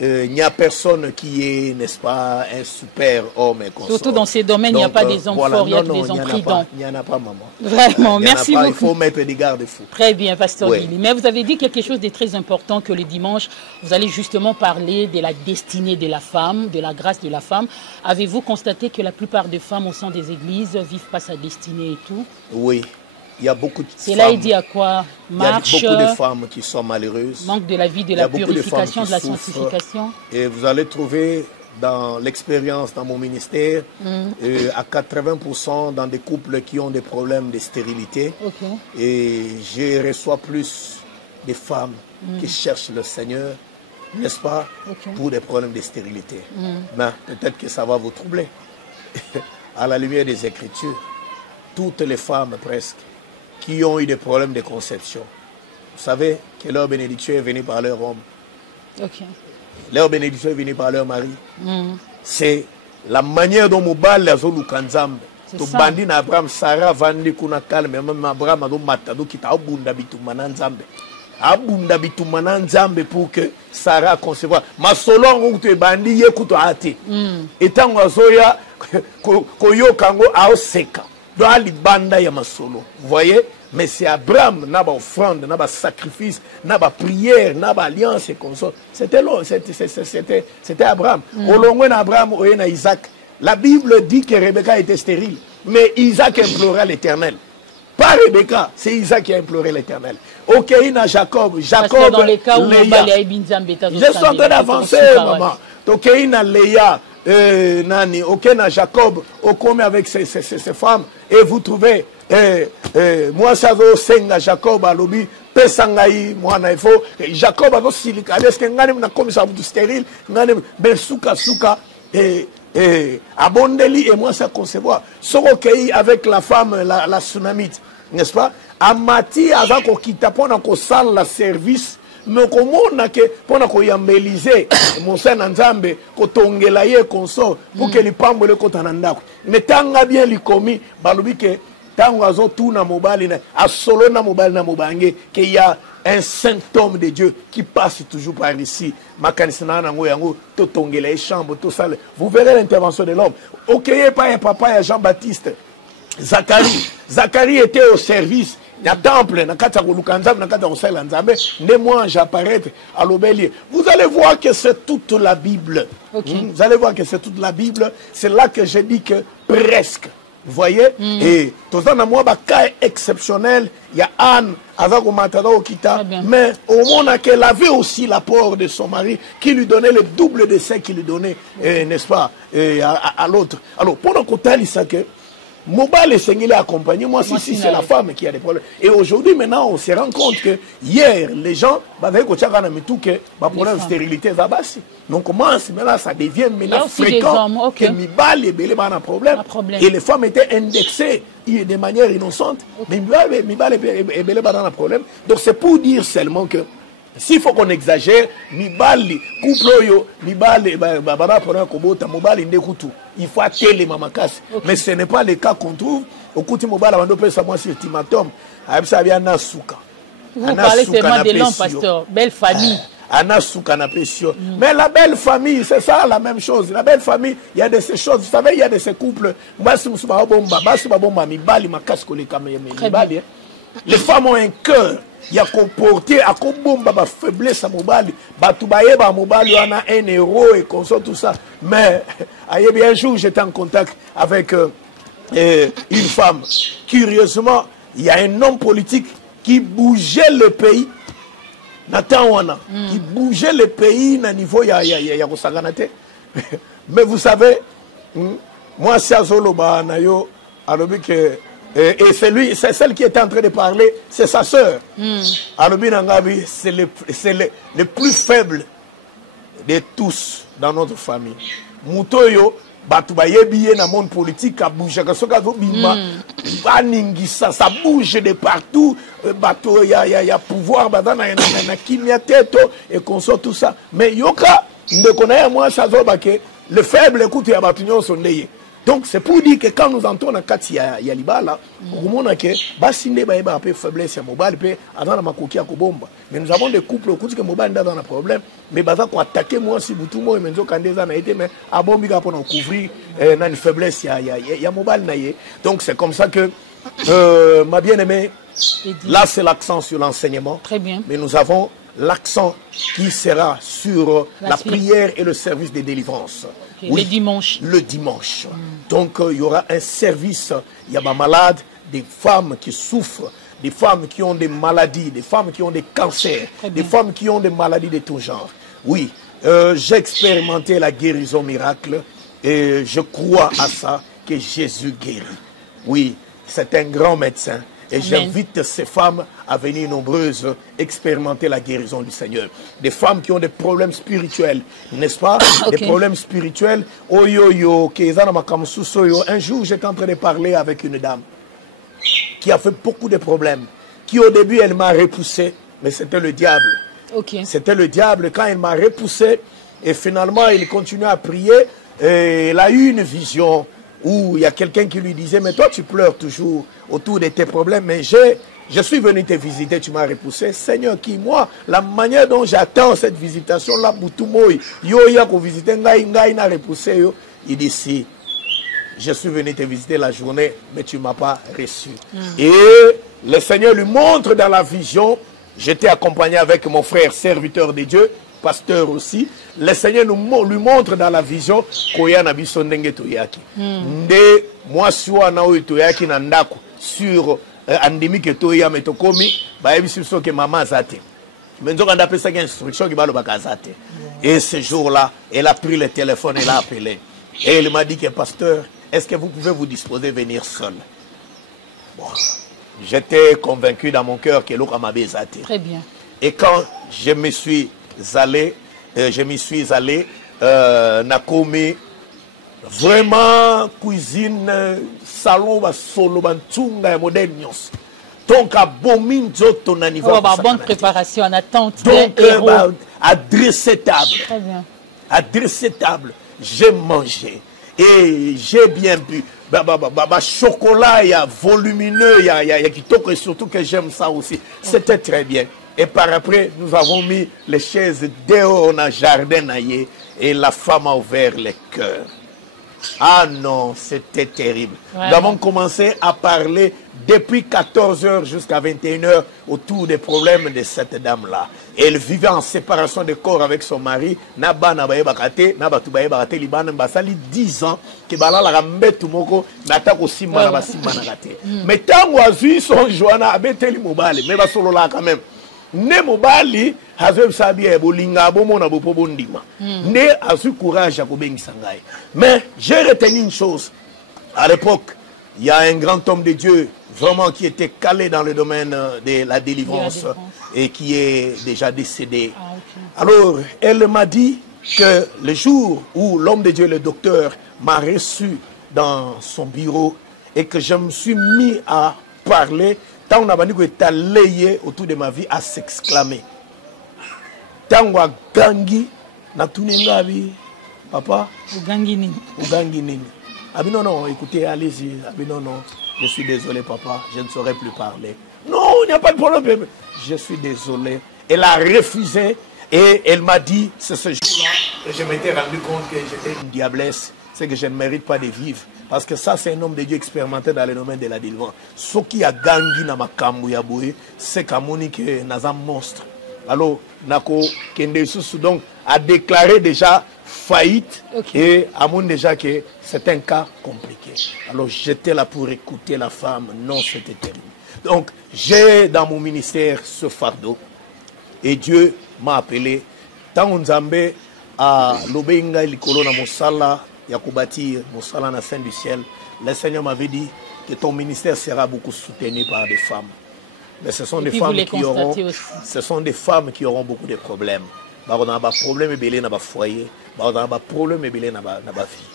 Il n'y a personne qui est, n'est-ce pas, un super homme et consort. Surtout dans ces domaines, il n'y a pas des hommes forts, il y a des hommes prudents. Il n'y en a pas, maman. Vraiment, merci beaucoup. Il faut mettre des garde-fous. Très bien, Pasteur Guili. Mais vous avez dit quelque chose de très important, que le dimanche, vous allez justement parler de la destinée de la femme, de la grâce de la femme. Avez-vous constaté que la plupart des femmes au sein des églises ne vivent pas sa destinée et tout? Oui. Il y a beaucoup de femmes. Et là, il dit à quoi? Marche. Il y a beaucoup de femmes qui sont malheureuses. Manque de la vie, de la purification, de la sanctification. Et vous allez trouver dans l'expérience dans mon ministère, à 80% dans des couples qui ont des problèmes de stérilité. Et je reçois plus des femmes qui cherchent le Seigneur, n'est-ce pas, pour des problèmes de stérilité. Mais peut-être que ça va vous troubler. À la lumière des Écritures, toutes les femmes presque qui ont eu des problèmes de conception, vous savez que leur bénédiction est venue par leur homme. Leur bénédiction est venue par leur mari. C'est la manière dont Mobal a zolu kanzambe. To bandi na Abraham Sarah vandi kuna kalme même Abraham ado matado kita abunda bitumana nzambe. Abunda bitumana nzambe pour que Sarah concevoir. Masolongo kuto bandi ye kuto ate. Etango azoya koyo kango aoseka. Dans les bandes ya masolo. Vous voyez? Mais c'est Abraham, n'a pas offrande, n'a pas sacrifice, n'a pas prière, n'a pas alliance et consort. C'était Abraham. Au long de Abraham, au long Isaac, la Bible dit que Rebecca était stérile. Mais Isaac implorait l'Éternel. Pas Rebecca, c'est Isaac qui a imploré l'Éternel. Ok, il a Jacob. Jacob, dans les cas où Léa. Je suis en train d'avancer, maman. Ok, il a Léa. Nani, ok, na Jacob, au commet avec ces femmes, et vous trouvez, moi, ça veut senga Jacob à l'obi, pesangaï, moi, na ifo, Jacob a aussi silika, est-ce que ngani na comme ça vous stérile, ngani besuka suka, abondeli, et moi, ça concevoir. Sorokei avec la femme, la tsunamite, n'est-ce pas? Amati, avec okita, pona ko sal la service, mais comment on a que pour qu'on yambelise mon sein nzambe kotongela ye consort pour que les pambole kotananda mais tanga bien li commis balobi que tango azo tout na mobali na a solo na mobali na mobange que il y a un saint homme de Dieu qui passe toujours par ici makanisana nango yango to tongela e chambre tout ça vous verrez l'intervention de l'homme OK pas un papa Jean-Baptiste Zacharie était au service. Il y a temple, vous allez voir que c'est toute la Bible. Vous allez voir que c'est toute la Bible. C'est là que je dis que presque. Vous voyez? Et tout ça, dans un cas exceptionnel, il y a Anne avec Matado Okita, mais au monde qu'elle avait aussi l'apport de son mari qui lui donnait le double de ce qu'il lui donnait, n'est-ce pas, à l'autre. Alors, pendant qu'on t'a dit ça que Mobile et Sengile accompagné, moi si c'est la femme qui a des problèmes. Et aujourd'hui, maintenant, on se rend compte que hier, les gens, problème de stérilité, donc comment maintenant ça devient maintenant fréquent que Mibal et Belé a un problème. Et les femmes étaient indexées de manière innocente. Mais Mibal et Belé a un problème. Donc c'est pour dire seulement que s'il faut qu'on exagère, Mibali, couple, Mibali, il faut atteler les mamakas. Mais ce n'est pas le cas qu'on trouve. Au côté Mobala, on peut savoir si ultimatum. Vous parlez seulement de l'homme, pasteur. Belle famille. Mais la belle famille, c'est ça la même chose. La belle famille, il y a de ces choses. Vous savez, il y a de ces couples. Les femmes ont un cœur. Il y a comporté à Kobomba ba faiblesse à Mobali, Batoubaye ba Mobali on a un héros et comme ça tout ça. Mais un jour j'étais en contact avec une femme. Curieusement, il y a un homme politique qui bougeait le pays. Nathan Wana, qui bougeait le pays à niveau ya Rosaganate. Mais vous savez, moi c'est Azoloba Nayo, Alobi que et c'est celle qui était en train de parler, c'est sa sœur. Alobi Nangabi, c'est le plus faible de tous dans notre famille. Mutoyo, Batoubaye biye na monde politique a bougé, ça bouge de partout. Bateau, il y a pouvoir, na kimia tête et qu'on sort tout ça. Mais yoka, ne connaît moi ça va que le faible écoute ya batunyo sondeye. Donc c'est pour dire que quand nous entrons dans kati ya libala, on que basinde ba eba peu faiblesse ya mobile pe avant la makoki ya kobomba. Mais nous avons des couples au que mobile dans un problème, mais baza ko attaquer moi si butu mo menzo kandeza na été mais abombi ka pour couvrir na une faiblesse ya mobile na ye. Donc c'est comme ça que ma bien-aimée, là c'est l'accent sur l'enseignement. Très bien. Mais nous avons l'accent qui sera sur la prière et le service de délivrance. Okay. Oui, le dimanche. Donc, il y aura un service. Il y a des malades, des femmes qui souffrent, des femmes qui ont des maladies, des femmes qui ont des cancers, des femmes qui ont des maladies de tout genre. Oui, j'ai expérimenté la guérison miracle et je crois à ça que Jésus guérit. Oui, c'est un grand médecin. Et j'invite ces femmes à venir nombreuses expérimenter la guérison du Seigneur. Des femmes qui ont des problèmes spirituels, n'est-ce pas? Des problèmes spirituels. Un jour, j'étais en train de parler avec une dame qui a fait beaucoup de problèmes. Qui au début, elle m'a repoussé, mais c'était le diable. C'était le diable quand elle m'a repoussé. Et finalement, il continuait à prier. Et elle a eu une vision où il y a quelqu'un qui lui disait, mais toi tu pleures toujours autour de tes problèmes, mais je suis venu te visiter, tu m'as repoussé. Seigneur, qui moi, la manière dont j'attends cette visitation, là, il dit, si, je suis venu te visiter la journée, mais tu ne m'as pas reçu. Et le Seigneur lui montre dans la vision, j'étais accompagné avec mon frère, serviteur de Dieu, pasteur aussi, le Seigneur lui montre dans la vision koya na biso ndenge toyaki. Nde moi sur na oyo toyaki na ndako sur andimi ke toya metokomi ba yebi so ke mama zate. Menzo kanda pesa ke instruction ki balo bakazate. Et ce jour-là, elle a pris le téléphone, elle a appelé. Et elle m'a dit que pasteur, est-ce que vous pouvez vous disposer à venir seul? Bon, j'étais convaincu dans mon cœur que l'autre m'a zate. Très bien. Et quand je me suis allé, Nakomi, vraiment cuisine, salon, solo, bantunga, moderne. Donc, à bon ton anniversaire. Bonne préparation en attente. Donc, à dresser table. Très bien. À dresser table, j'ai mangé et j'ai bien bu. Chocolat, il y a volumineux, il y a qui toque et surtout que j'aime ça aussi. C'était très bien. Et par après, nous avons mis les chaises dehors dans le jardin et la femme a ouvert les cœurs. Ah non, c'était terrible. Ouais. Nous avons commencé à parler depuis 14h jusqu'à 21h autour des problèmes de cette dame-là. Elle vivait en séparation de corps avec son mari. Naba nabaye bakate, naba tubaye bakate libana basali 10 ans que bala la rambetu moko nata ko simba na basimba na kate. Mais tango azui son joana abeteli mobile, mais ba solo là quand même. Ne mobali hazo sabi e bolinga bomo na bopo bondima. Ne azu courage à kobengisa ngai. Mais j'ai retenu une chose. À l'époque, il y a un grand homme de Dieu vraiment qui était calé dans le domaine de la délivrance et qui est déjà décédé. Alors, elle m'a dit que le jour où l'homme de Dieu, le docteur, m'a reçu dans son bureau et que je me suis mis à parler, tant on a dit que tu layé autour de ma vie à s'exclamer. Tant on a gangi, na tunengabi, papa, ou gangi nini. Ah non, non, écoutez, allez-y. Ah non, non, je suis désolé, papa, je ne saurais plus parler. Non, il n'y a pas de problème. Je suis désolé. Elle a refusé et elle m'a dit, c'est ce jour-là, et je m'étais rendu compte que j'étais une diablesse, c'est que je ne mérite pas de vivre. Parce que ça, c'est un homme de Dieu expérimenté dans le domaine de la délivrance. Ce qui a gagné dans ma kambu yaboué, c'est qu'Amoni est un monstre. Alors, Nako Kendesusu donc a déclaré déjà faillite et Amon déjà que c'est un cas compliqué. Alors j'étais là pour écouter la femme. Non, c'était terrible. Donc j'ai dans mon ministère ce fardeau et Dieu m'a appelé. Tant Nzambe à Lobenga Likolo na Mosala Yakubati Mosala na Saint du ciel, le Seigneur m'avait dit que ton ministère sera beaucoup soutenu par des femmes. Mais ce sont des femmes qui auront beaucoup de problèmes. On a des problèmes dans le foyer, on a des problèmes dans la vie.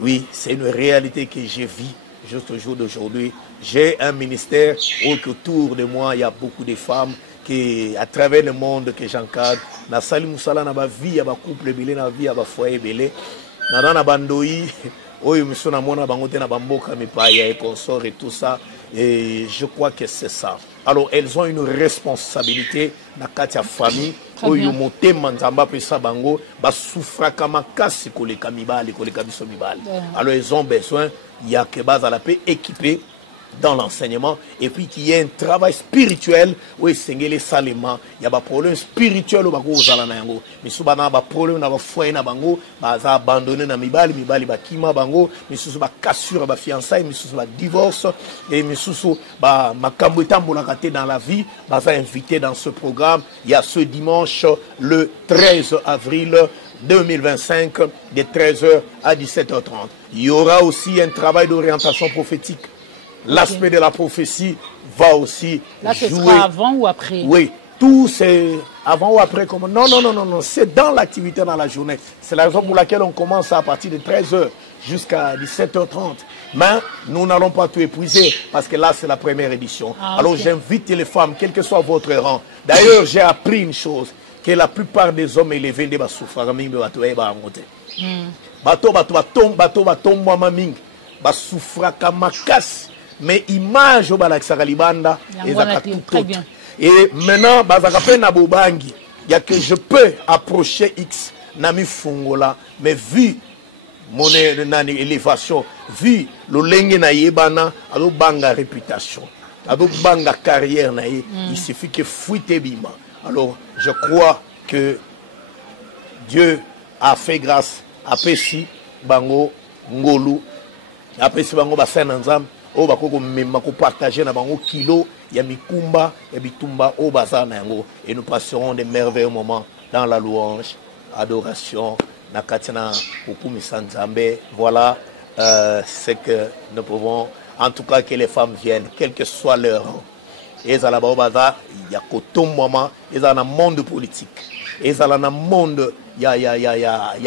Oui, c'est une réalité que je vis juste au jour d'aujourd'hui. J'ai un ministère autour de moi, il y a beaucoup de femmes qui, à travers le monde que j'encadre, na sali musala na ba vie, ya ba couple belé na vie, ya ba foyer belé. Nana Bandoi, oyo misona mona bangote na bamboka mipaya et consort et tout ça. Et je crois que c'est ça. Alors elles ont une responsabilité na kati ya famille. Oyo motema nzamba pesa bango ba souffraka makasi koleka mibali koleka biso mibali. Alors ils ont besoin ya que base à la paix équipée dans l'enseignement et puis qu'il y ait un travail spirituel où sengele salema il y a ba problème spirituel ba ko zala na yango misuba na ba problème na ba foyer na bango ba za abandonner na mibali ba kima bango misusu ba cassure ba fiançailles misusu ba divorce et misusu ba makambo etambola kate dans la vie ba za invité dans ce programme. Il y a ce dimanche le 13 avril 2025 de 13h à 17h30. Il y aura aussi un travail d'orientation prophétique. L'aspect de la prophétie va aussi là, ce jouer. Sera avant ou après? Oui, tout c'est avant ou après. Non, c'est dans l'activité dans la journée. C'est la raison pour laquelle on commence à partir de 13h jusqu'à 17h30. Mais nous n'allons pas tout épuiser parce que là, c'est la première édition. Alors j'invite les femmes, quel que soit votre rang. D'ailleurs, j'ai appris une chose, que la plupart des hommes élevés ne souffrent pas. Mais image au balakisaka libanda très bien. Et maintenant bazaka pe na bobangi ya que je peux approcher X nami fungola mais vu mon élévation vu le lenge na yebana alo banga réputation alo banga carrière na ye il suffit que fuite bima. Alors je crois que Dieu a fait grâce à Pessi bango ngolu a Pessi bango bassin nzam o bakoko mema ko partager na bango kilo ya mikumba ya bitumba o bazana yango et nous passerons des merveilleux moments dans la louange, adoration na katina okumi sanzambe. Voilà ce que nous pouvons, en tout cas que les femmes viennent quel que soit leur rang. Et ça là-bas baza ya koto moment et ça na monde politique et ça là na monde ya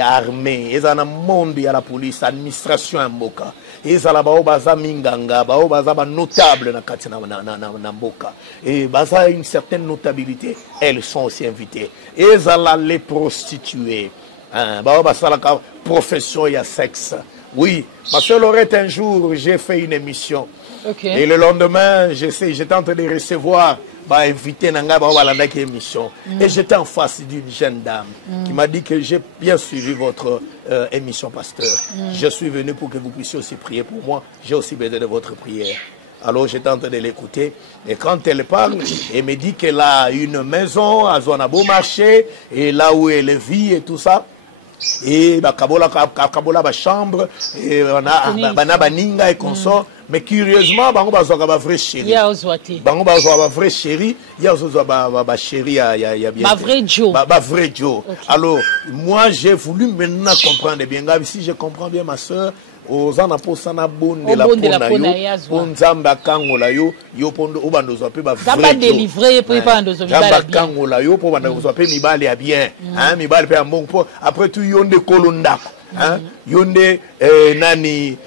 armée et ça na monde ya la police administration en mboka. Et ça là-bas baza minganga ba baza ba notable na kati na mboka et baza une certaine notabilité, elles sont aussi invitées. Et ça là les prostituées ba baza la profession ya sexe. Oui, ma seule Laurette, un jour j'ai fait une émission. Et le lendemain, j'étais en train de recevoir, invité Nanga Bawalandaki émission. Et j'étais en face d'une jeune dame qui m'a dit que j'ai bien suivi votre émission, pasteur. Je suis venu pour que vous puissiez aussi prier pour moi. J'ai aussi besoin de votre prière. Alors j'étais en train de l'écouter. Et quand elle parle, elle me dit qu'elle a une maison à Zonabo Marché, et là où elle vit et tout ça. Et kabola ba chambre et bana baninga et consort. Mais curieusement bango bazwa ba vrai chéri bango bazwa ba vrai chéri ya bazwa ba chéri ya bien ba vrai Joe ba vrai Joe. Alors moi j'ai voulu maintenant comprendre bien. Si je comprends bien ma soeur ozana posana bonde la pona yo ponzamba kangola yo pondo obandozo pe ba vrai délivrer pour pas ndozo mibale kangola yo po bandozo pe mibale ya bien mibale pe bon po après tout yonde kolondako yonde nani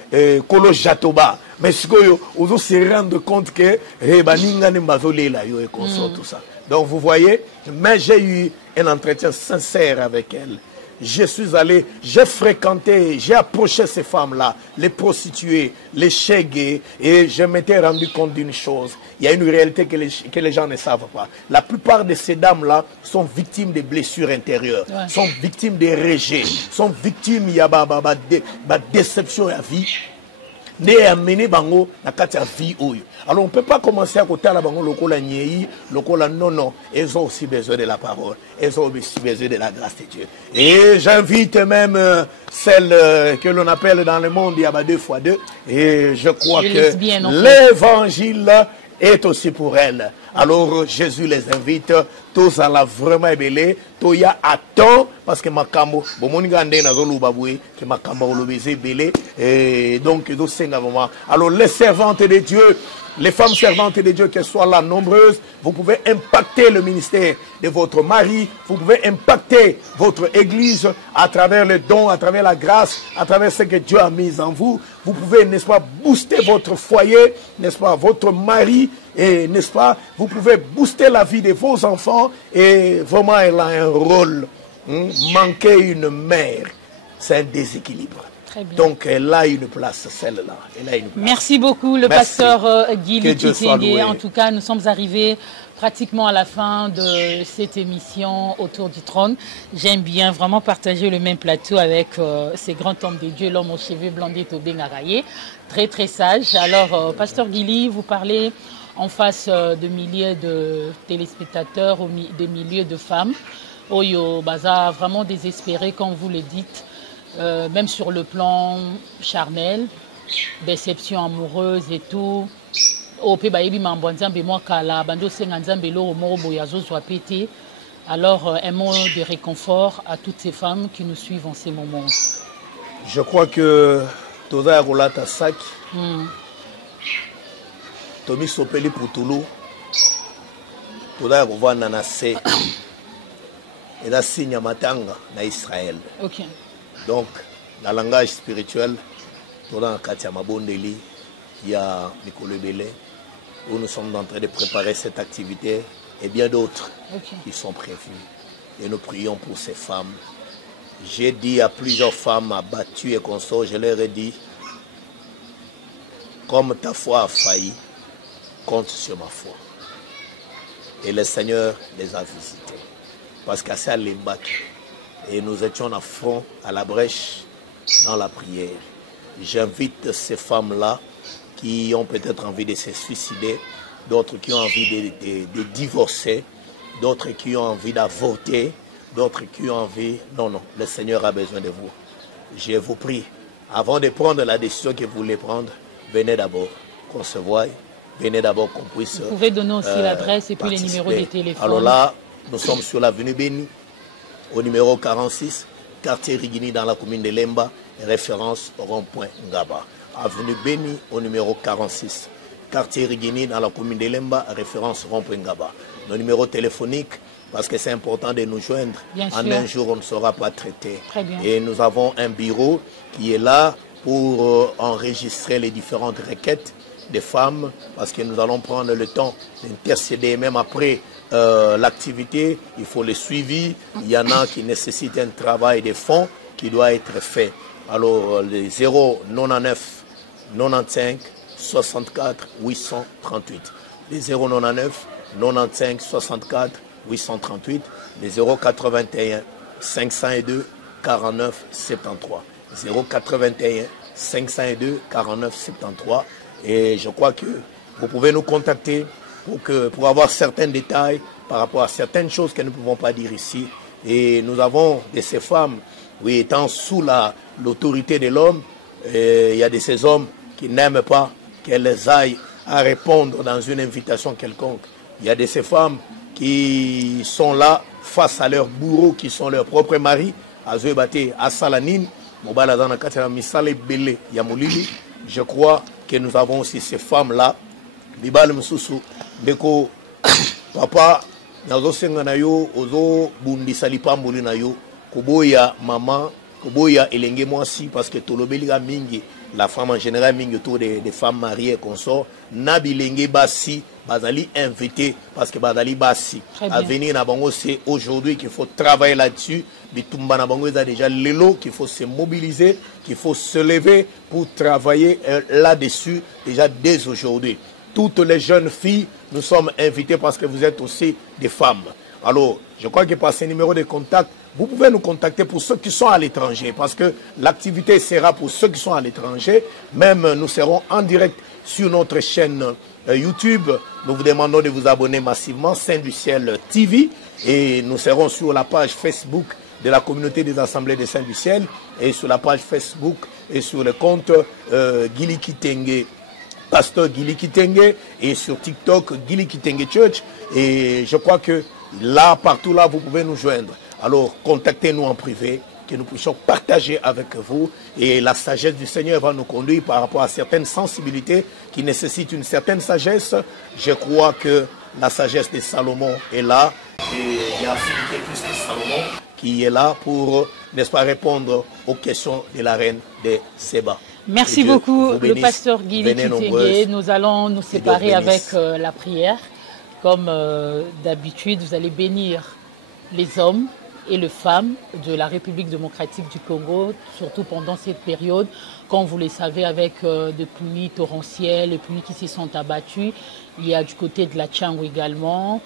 kolo jatoba. Mais ce que vous se rendre compte que baninga ne mazolela yo et consort tout ça. Donc vous voyez, mais j'ai eu un entretien sincère avec elle. Je suis allé, j'ai fréquenté, j'ai approché ces femmes-là, les prostituées, les chégués, et je m'étais rendu compte d'une chose. Il y a une réalité que les gens ne savent pas. La plupart de ces dames-là sont victimes de blessures intérieures, sont victimes de rejets, sont victimes de déception à vie. Amener bango na kati ya vie oyo. Alors on peut pas commencer à côté la bango lokola nyei, lokola non, elles ont aussi besoin de la parole, elles ont aussi besoin de la grâce de Dieu. Et j'invite même celles que l'on appelle dans le monde il y a 2x2 et je crois que l'évangile est aussi pour elles. Alors Jésus les invite tous à la vraiment ébélé, to ya attend parce que makambo bomoninga ndé na zoluba boué que makambo olobezé belé et donc do senga vraiment. Alors les servantes de Dieu, les femmes servantes de Dieu, qu'elles soient là nombreuses, vous pouvez impacter le ministère de votre mari, vous pouvez impacter votre église à travers les dons, à travers la grâce, à travers ce que Dieu a mis en vous. Vous pouvez, n'est-ce pas, booster votre foyer, n'est-ce pas, votre mari, et n'est-ce pas, vous pouvez booster la vie de vos enfants, et vraiment elle a un rôle. Manquer une mère, c'est un déséquilibre. Très bien. Donc elle a une place, celle-là. Merci beaucoup, le pasteur Guili Kitenge. En tout cas, nous sommes arrivés pratiquement à la fin de cette émission Autour du trône. J'aime bien vraiment partager le même plateau avec ces grands hommes de Dieu, l'homme aux cheveux blondés Tobé Ngaraye. Très, très sage. Alors, pasteur Guili, vous parlez en face de milliers de téléspectateurs, des milliers de femmes. Oyo, Baza, vraiment désespéré, comme vous le dites. Même sur le plan charnel, déception amoureuse et tout. Alors, un mot de réconfort à toutes ces femmes qui nous suivent en ces moments. Je crois que Toda Rolata Sak, Tomi Sopeli Poutoulou, Toda Rovana Nase, et la signe Matanga na Israël. Ok. Donc, dans le langage spirituel, dans Katia Mabondeli, il y a Nicolas Belé, où nous sommes en train de préparer cette activité et bien d'autres qui sont prévues. Et nous prions pour ces femmes. J'ai dit à plusieurs femmes abattues et consorts, je leur ai dit, comme ta foi a failli, compte sur ma foi. Et le Seigneur les a visitées. Parce qu'à ça, les battus. Et nous étions à front, à la brèche, dans la prière. J'invite ces femmes-là qui ont peut-être envie de se suicider, d'autres qui ont envie de divorcer, d'autres qui ont envie d'avorter, d'autres qui ont envie... Non, le Seigneur a besoin de vous. Je vous prie, avant de prendre la décision que vous voulez prendre, venez d'abord qu'on se voie, venez d'abord qu'on puisse... Vous pouvez donner aussi l'adresse et puis les numéros de téléphone. Alors là, nous sommes sur l'avenue Béni, au numéro 46, quartier Rigini dans la commune de Lemba, référence rond-point Ngaba. Avenue Béni au numéro 46, quartier Rigini dans la commune de Lemba, référence rond-point Ngaba. Nos numéros téléphoniques, parce que c'est important de nous joindre. En un jour, on ne sera pas traité. Et nous avons un bureau qui est là pour enregistrer les différentes requêtes des femmes, parce que nous allons prendre le temps d'intercéder, même après l'activité, il faut le suivi. Il y en a qui nécessitent un travail de fond qui doit être fait. Alors, les 099 95 64 838. Les 099 95 64 838. Les 081 502 49 73. 081 502 49 73. Et je crois que vous pouvez nous contacter pour avoir certains détails par rapport à certaines choses que nous ne pouvons pas dire ici. Et nous avons de ces femmes, oui, étant sous l'autorité de l'homme, il y a de ces hommes qui n'aiment pas qu'elles aillent à répondre dans une invitation quelconque. Il y a de ces femmes qui sont là face à leurs bourreaux, qui sont leurs propres maris, à Zouébate, à Salanine, je crois que nous avons aussi ces femmes-là. Bibal Msusu, Beko, Papa, Nazo Senga na yo, Ozo Bundi Salipambuli na yo, Koboya, Maman, Koboya, Elenge Mwasi, parce que Tolobeliga Mingi, la femme en général, Mingi autour des femmes mariées et consorts, Nabilenge Bassi, Bazali invité, parce que Bazali Bassi, à venir à Bango, c'est aujourd'hui qu'il faut travailler là-dessus. Bitumba na Bango, il y a déjà l'élo qu'il faut se mobiliser, qu'il faut se lever pour travailler là-dessus, déjà dès aujourd'hui. Toutes les jeunes filles, nous sommes invités parce que vous êtes aussi des femmes. Alors, je crois que par ces numéros de contact, vous pouvez nous contacter pour ceux qui sont à l'étranger, parce que l'activité sera pour ceux qui sont à l'étranger. Même nous serons en direct sur notre chaîne YouTube. Nous vous demandons de vous abonner massivement, Saint du Ciel TV. Et nous serons sur la page Facebook de la communauté des assemblées de Saint du Ciel, et sur la page Facebook et sur le compte Guili Kitenge, Pasteur Guili Kitenge, et sur TikTok Guili Kitenge Church. Et je crois que là, partout là, vous pouvez nous joindre. Alors, contactez-nous en privé, que nous puissions partager avec vous. Et la sagesse du Seigneur va nous conduire par rapport à certaines sensibilités qui nécessitent une certaine sagesse. Je crois que la sagesse de Salomon est là. Et il y a Philippe plus que Salomon qui est là pour, n'est-ce pas, répondre aux questions de la reine de Séba. Merci beaucoup, le pasteur Guili Kitenge. Nous allons nous séparer avec la prière. Comme d'habitude, vous allez bénir les hommes et les femmes de la République démocratique du Congo, surtout pendant cette période, comme vous le savez, avec des pluies torrentielles, les pluies qui se sont abattues. Il y a du côté de la Tchango également,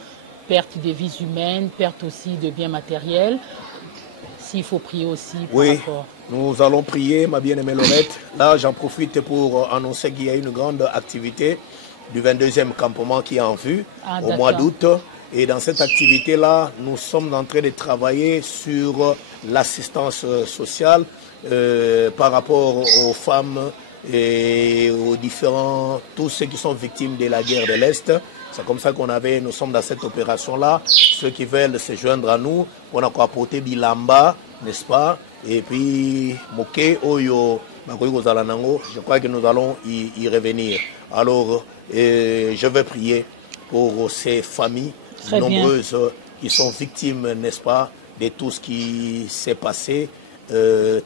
perte de vies humaines, perte aussi de biens matériels. S'il faut prier aussi par rapport. Nous allons prier, ma bien-aimée Laurette. Là, j'en profite pour annoncer qu'il y a une grande activité du 22e campement qui est en vue au mois d'août. Et dans cette activité-là, nous sommes en train de travailler sur l'assistance sociale par rapport aux femmes et aux différents, tous ceux qui sont victimes de la guerre de l'Est. C'est comme ça nous sommes dans cette opération-là. Ceux qui veulent se joindre à nous, on a apporté Bilamba, n'est-ce pas? Et puis, Moké, Oyo, je crois que nous allons y revenir. Alors, je vais prier pour ces familles nombreuses qui sont victimes, n'est-ce pas, de tout ce qui s'est passé.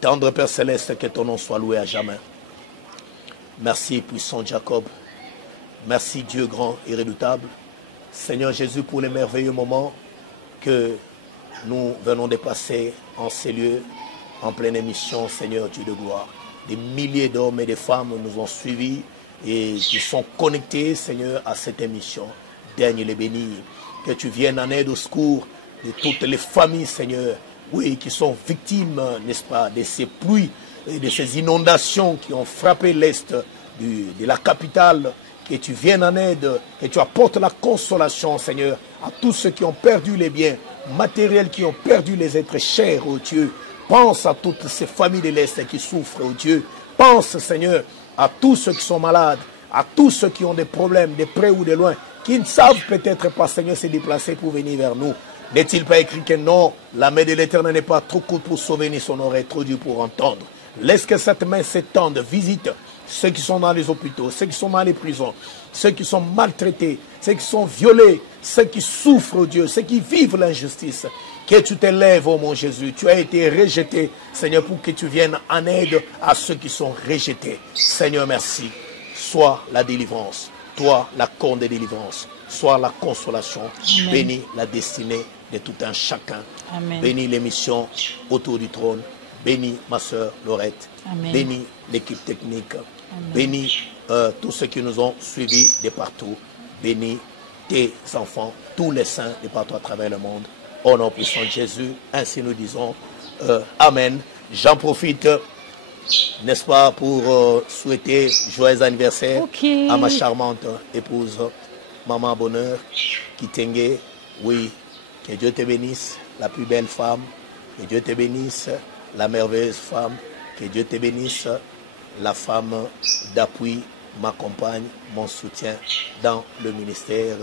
Tendre Père Céleste, que ton nom soit loué à jamais. Merci, puissant Jacob. Merci, Dieu grand et redoutable. Seigneur Jésus, pour les merveilleux moments que nous venons de passer en ces lieux, en pleine émission, Seigneur Dieu de gloire. Des milliers d'hommes et de femmes nous ont suivis et qui sont connectés, Seigneur, à cette émission. Daigne les bénir. Que tu viennes en aide au secours de toutes les familles, Seigneur, oui, qui sont victimes, n'est-ce pas, de ces pluies et de ces inondations qui ont frappé l'Est de la capitale. Que tu viennes en aide, que tu apportes la consolation, Seigneur, à tous ceux qui ont perdu les biens matériels, qui ont perdu les êtres chers, oh Dieu. Pense à toutes ces familles de l'Est qui souffrent, oh Dieu. Pense, Seigneur, à tous ceux qui sont malades, à tous ceux qui ont des problèmes, de près ou de loin, qui ne savent peut-être pas, Seigneur, se déplacer pour venir vers nous. N'est-il pas écrit que non, la main de l'Éternel n'est pas trop courte pour sauver, ni son oreille trop dure pour entendre. Laisse que cette main s'étende, visite ceux qui sont dans les hôpitaux, ceux qui sont dans les prisons, ceux qui sont maltraités, ceux qui sont violés, ceux qui souffrent, Dieu, ceux qui vivent l'injustice. Que tu t'élèves, oh mon Jésus. Tu as été rejeté, Seigneur, pour que tu viennes en aide à ceux qui sont rejetés. Seigneur, merci. Sois la délivrance, toi la corne de délivrance, sois la consolation. Amen. Bénis la destinée de tout un chacun. Amen. Bénis l'émission autour du trône. Bénis ma soeur Laurette. Amen. Bénis l'équipe technique. Amen. Bénis tous ceux qui nous ont suivis de partout. Bénis tes enfants, tous les saints de partout à travers le monde. Au nom puissant de Jésus, ainsi nous disons Amen. J'en profite, n'est-ce pas, pour souhaiter joyeux anniversaire à ma charmante épouse, Maman Bonheur, Kitenge. Oui, que Dieu te bénisse, la plus belle femme. Que Dieu te bénisse, la merveilleuse femme. Que Dieu te bénisse, la femme d'appui, ma compagne, mon soutien dans le ministère.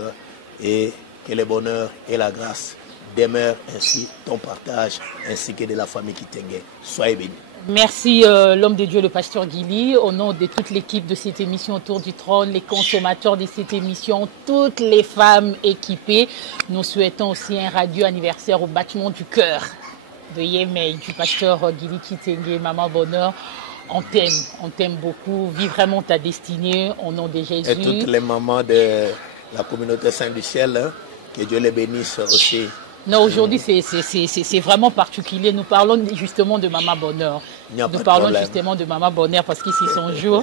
Et que le bonheur et la grâce demeurent ainsi ton partage, ainsi que de la famille Kitenge. Soyez bénis. Merci l'homme de Dieu, le pasteur Guili, au nom de toute l'équipe de cette émission Autour du Trône, les consommateurs de cette émission, toutes les femmes équipées. Nous souhaitons aussi un radieux anniversaire au battement du cœur de Yémei, du pasteur Guili Kitenge, Maman Bonheur. On t'aime beaucoup. Vis vraiment ta destinée au nom de Jésus. Et toutes les mamans de la communauté Saint du Ciel, hein, que Dieu les bénisse aussi. Non, aujourd'hui, c'est vraiment particulier. Nous parlons justement de Maman Bonheur. Nous parlons justement de Maman Bonheur parce que c'est son jour.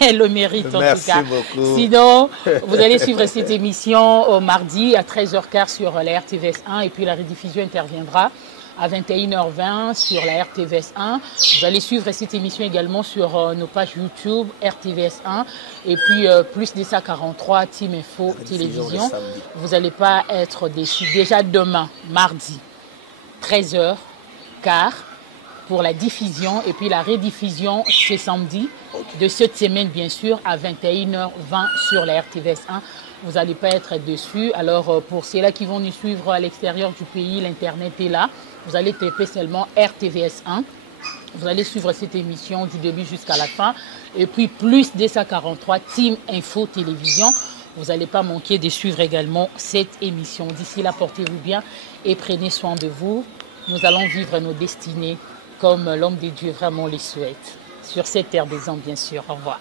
Elle le mérite en tout cas. Beaucoup. Sinon, vous allez suivre cette émission au mardi à 13h15 sur la RTVS 1 et puis la rediffusion interviendra à 21h20 sur la RTVS 1. Vous allez suivre cette émission également sur nos pages YouTube, RTVS 1, et puis plus de ça 43, Team Info Télévision. Vous n'allez pas être déçus. Déjà demain, mardi, 13h15 pour la diffusion, et puis la rediffusion ce samedi de cette semaine, bien sûr, à 21h20 sur la RTVS 1. Vous n'allez pas être déçus. Alors, pour ceux-là qui vont nous suivre à l'extérieur du pays, l'Internet est là. Vous allez taper seulement RTVS 1. Vous allez suivre cette émission du début jusqu'à la fin. Et puis, plus DSA43, Team Info Télévision. Vous n'allez pas manquer de suivre également cette émission. D'ici là, portez-vous bien et prenez soin de vous. Nous allons vivre nos destinées comme l'homme de Dieu vraiment les souhaite. Sur cette terre des hommes, bien sûr. Au revoir.